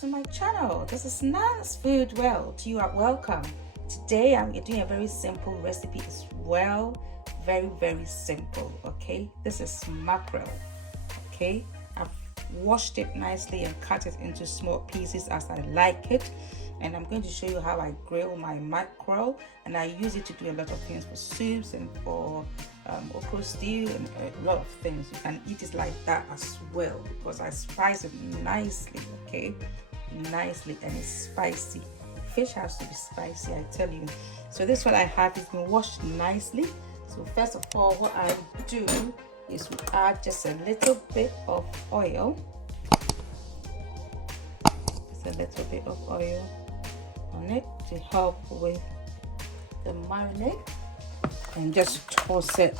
to my channel. This is Nan's Food World. You are welcome. Today I'm doing a very simple recipe as well. Very simple. Okay, this is mackerel. Okay, I've washed it nicely and cut it into small pieces as I like it, and I'm going to show you how I grill my mackerel, and I use it to do a lot of things for soups and for okra stew and a lot of things. You can eat it like that as well because I spice it nicely. Okay, nicely, and it's spicy. Fish has to be spicy, I tell you. So this one I have is been washed nicely. So first of all, what I do is we add just a little bit of oil. Just a little bit of oil on it to help with the marinade, and just toss it.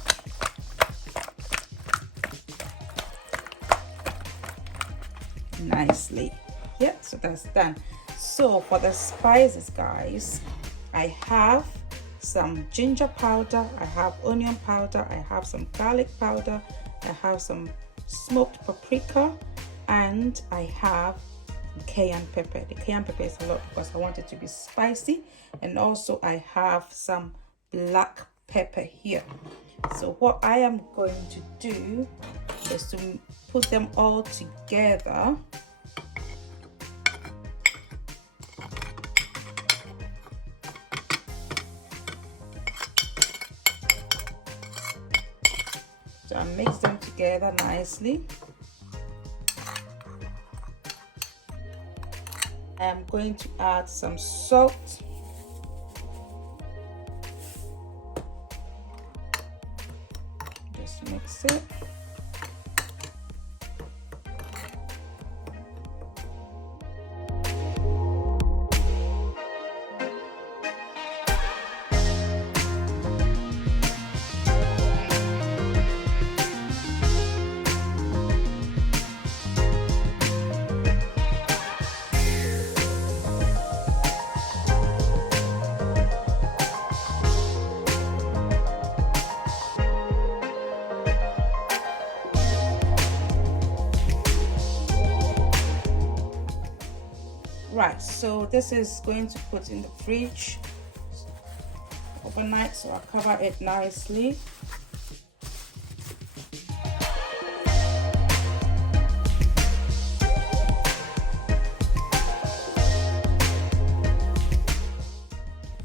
Nicely. Yeah, so that's done. So for the spices, guys, I have some ginger powder, I have onion powder, I have some garlic powder, I have some smoked paprika, and I have cayenne pepper. The cayenne pepper is a lot because I want it to be spicy, and also I have some black pepper here. So what I am going to do is to put them all together. So I mix them together nicely. I am going to add some salt. Just mix it. Right, so this is going to put in the fridge overnight, so I'll cover it nicely.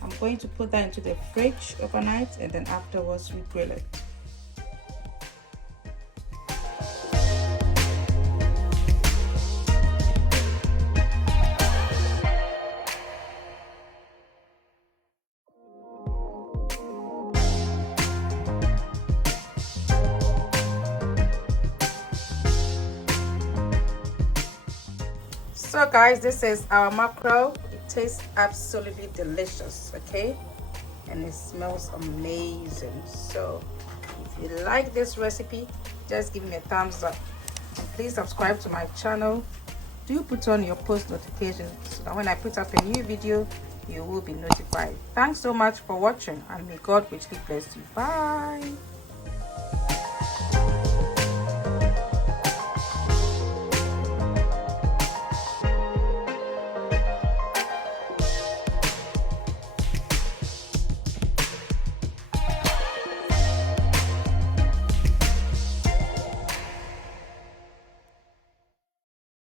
I'm going to put that into the fridge overnight, and then afterwards we grill it. So guys, this is our mackerel. It tastes absolutely delicious, okay, and it smells amazing. So if you like this recipe, just give me a thumbs up, and please subscribe to my channel. Do put on your post notifications so that when I put up a new video, you will be notified. Thanks so much for watching, and may God richly bless you. Bye.